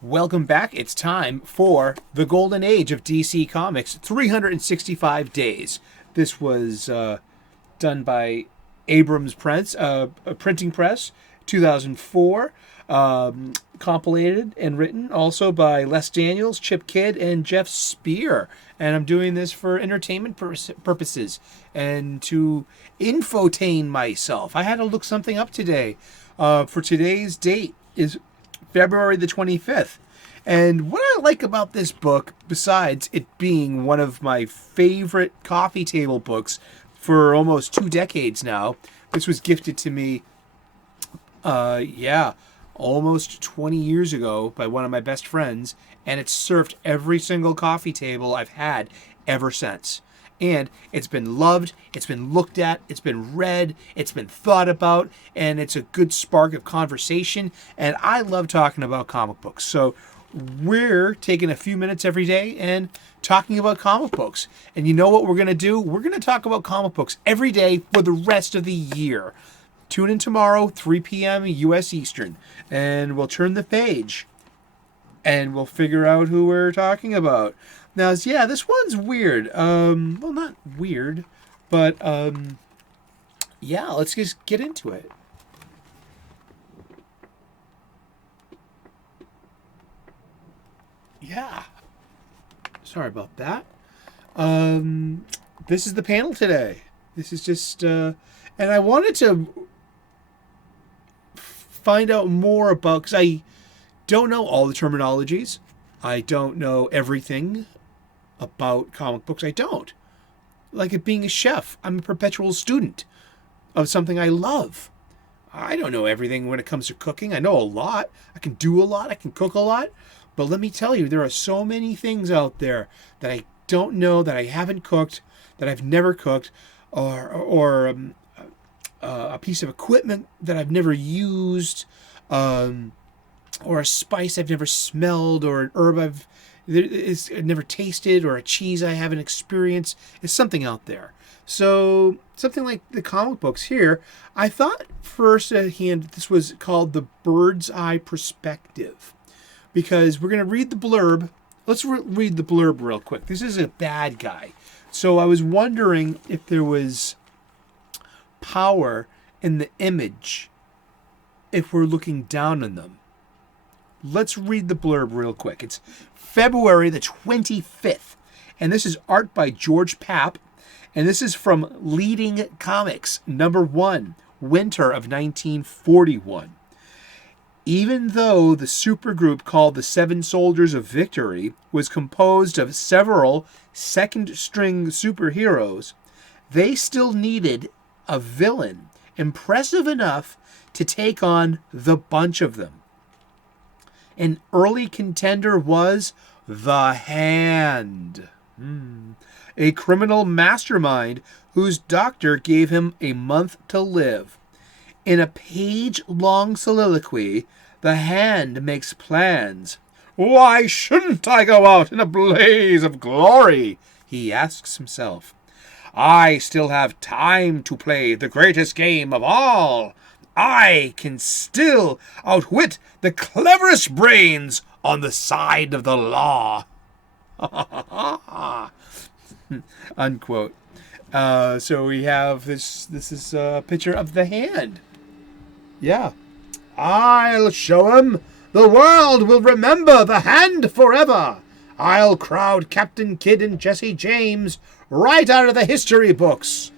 Welcome back. It's time for the Golden Age of DC Comics, 365 days. This was done by Abrahams Printing Press, 2004. Compilated and written also by Les Daniels, Chip Kidd, and Geoff Spear. And I'm doing this for entertainment purposes and to infotain myself. I had to look something up today. For today's date is February the 25th. And what I like about this book, besides it being one of my favorite coffee table books for almost 2 decades now, this was gifted to me, almost 20 years ago by one of my best friends, and it's served every single coffee table I've had ever since. And it's been loved, it's been looked at, it's been read, it's been thought about, and it's a good spark of conversation. And I love talking about comic books. So we're taking a few minutes every day and talking about comic books. And you know what we're going to do? We're going to talk about comic books every day for the rest of the year. Tune in tomorrow, 3 p.m. U.S. Eastern, and we'll turn the page and we'll figure out who we're talking about. Now, yeah, this one's weird. Well, not weird, but let's just get into it. Yeah. Sorry about that. This is the panel today. This is just, and I wanted to find out more about, because I don't know all the terminologies. I don't know everything about comic books. I don't. Like it being a chef, I'm a perpetual student of something I love. I don't know everything when it comes to cooking. I know a lot. I can do a lot. I can cook a lot. But let me tell you, there are so many things out there that I don't know, that I haven't cooked, that I've never cooked, or a piece of equipment that I've never used, or a spice I've never smelled, or an herb I've never tasted, or a cheese I haven't experienced. It's something out there. So something like the comic books here, I thought first at hand this was called the bird's eye perspective, because we're going to read the blurb. Let's read the blurb real quick. This is a bad guy. So I was wondering if there was power in the image if we're looking down on them. Let's read the blurb real quick. It's February the 25th, and this is art by George Papp, and this is from Leading Comics, #1, winter of 1941. Even though the supergroup called the Seven Soldiers of Victory was composed of several second-string superheroes, they still needed a villain impressive enough to take on the bunch of them. An early contender was the Hand, a criminal mastermind whose doctor gave him a month to live. In a page-long soliloquy, the Hand makes plans. "Why shouldn't I go out in a blaze of glory?" he asks himself. "I still have time to play the greatest game of all. I can still outwit the cleverest brains on the side of the law." Unquote. So we have this is a picture of the Hand. Yeah. "I'll show 'em. The world will remember the Hand forever. I'll crowd Captain Kidd and Jesse James right out of the history books."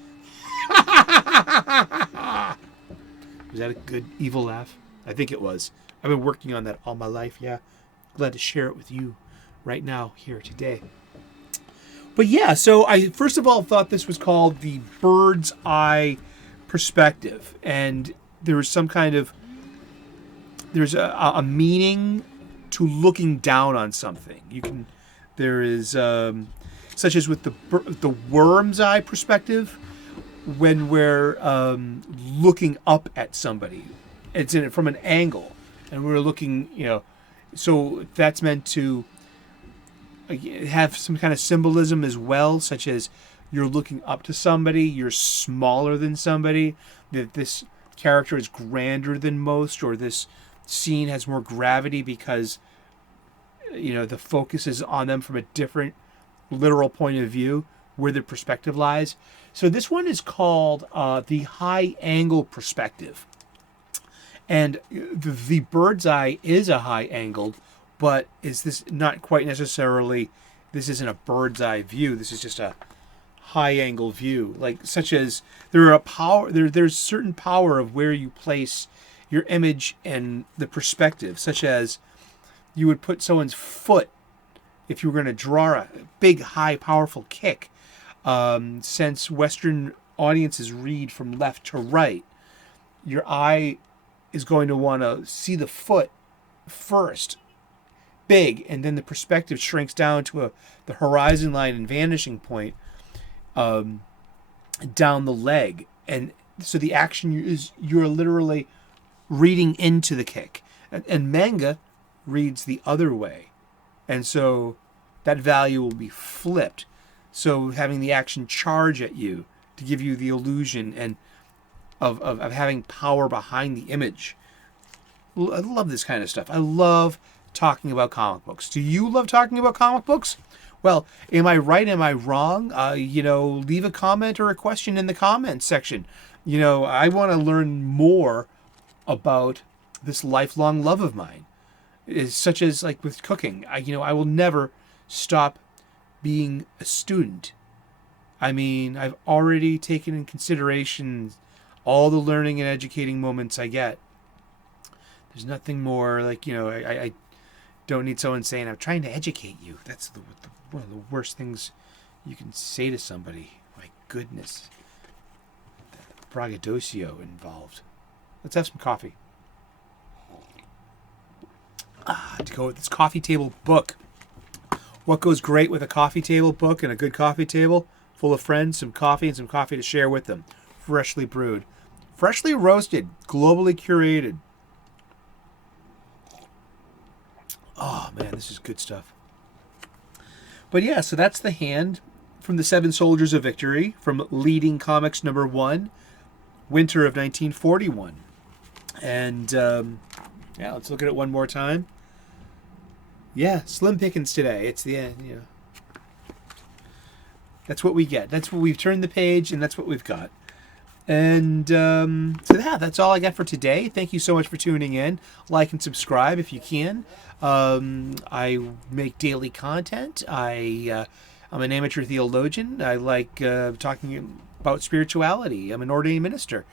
Was that a good evil laugh? I think it was. I've been working on that all my life, yeah. Glad to share it with you right now, here today. But yeah, so I first of all thought this was called the bird's eye perspective. And there was some kind of, there's a meaning to looking down on something. There is, such as with the worm's eye perspective, when we're looking up at somebody. It's in it from an angle, and we're looking, so that's meant to have some kind of symbolism as well, such as you're looking up to somebody, you're smaller than somebody, that this character is grander than most, or this scene has more gravity because the focus is on them from a different literal point of view, where their perspective lies. So this one is called the high angle perspective. And the bird's eye is a high angled, but is this not quite necessarily, this isn't a bird's eye view. This is just a high angle view, like such as there's certain power of where you place your image and the perspective, such as you would put someone's foot if you were going to draw a big, high, powerful kick. Since Western audiences read from left to right, your eye is going to want to see the foot first, big, and then the perspective shrinks down to the horizon line and vanishing point down the leg. And so the action is you're literally reading into the kick. And manga reads the other way. And so that value will be flipped. So having the action charge at you to give you the illusion and of having power behind the image. I love this kind of stuff. I love talking about comic books. Do you love talking about comic books? Well, am I right? Am I wrong? Leave a comment or a question in the comments section. I want to learn more about this lifelong love of mine. Is such as like with cooking. I will never stop being a student. I mean, I've already taken in consideration all the learning and educating moments I get. There's nothing more like, I don't need someone saying, I'm trying to educate you. That's one of the worst things you can say to somebody. My goodness. The braggadocio involved. Let's have some coffee. To go with this coffee table book. What goes great with a coffee table book and a good coffee table? Full of friends, some coffee, and some coffee to share with them. Freshly brewed. Freshly roasted. Globally curated. Oh, man, this is good stuff. But yeah, so that's the hand from the Seven Soldiers of Victory from Leading Comics #1, winter of 1941. And, let's look at it one more time. Yeah, slim pickings today. It's the end, That's what we get. That's what we've turned the page, and that's what we've got. And that's all I got for today. Thank you so much for tuning in. Like and subscribe if you can. I make daily content. I'm an amateur theologian. I like talking about spirituality. I'm an ordained minister.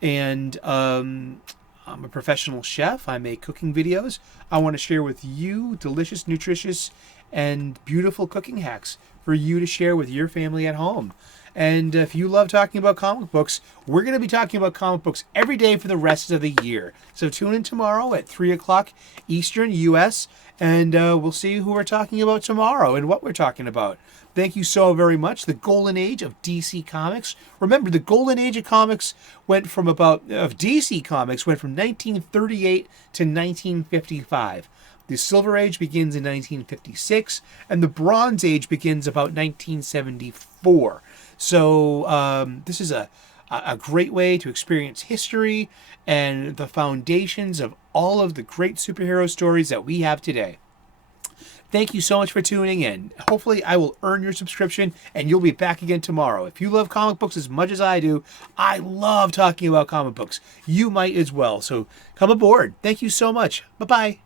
And I'm a professional chef. I make cooking videos. I want to share with you delicious, nutritious, and beautiful cooking hacks for you to share with your family at home. And if you love talking about comic books, we're going to be talking about comic books every day for the rest of the year. So tune in tomorrow at 3 o'clock Eastern, U.S., and we'll see who we're talking about tomorrow and what we're talking about. Thank you so very much. The golden age of DC Comics. Remember, the golden age of comics went from DC Comics went from 1938 to 1955. The Silver Age begins in 1956, and the Bronze Age begins about 1974. So this is a great way to experience history and the foundations of all of the great superhero stories that we have today. Thank you so much for tuning in. Hopefully I will earn your subscription and you'll be back again tomorrow. If you love comic books as much as I do, I love talking about comic books. You might as well. So come aboard. Thank you so much. Bye-bye.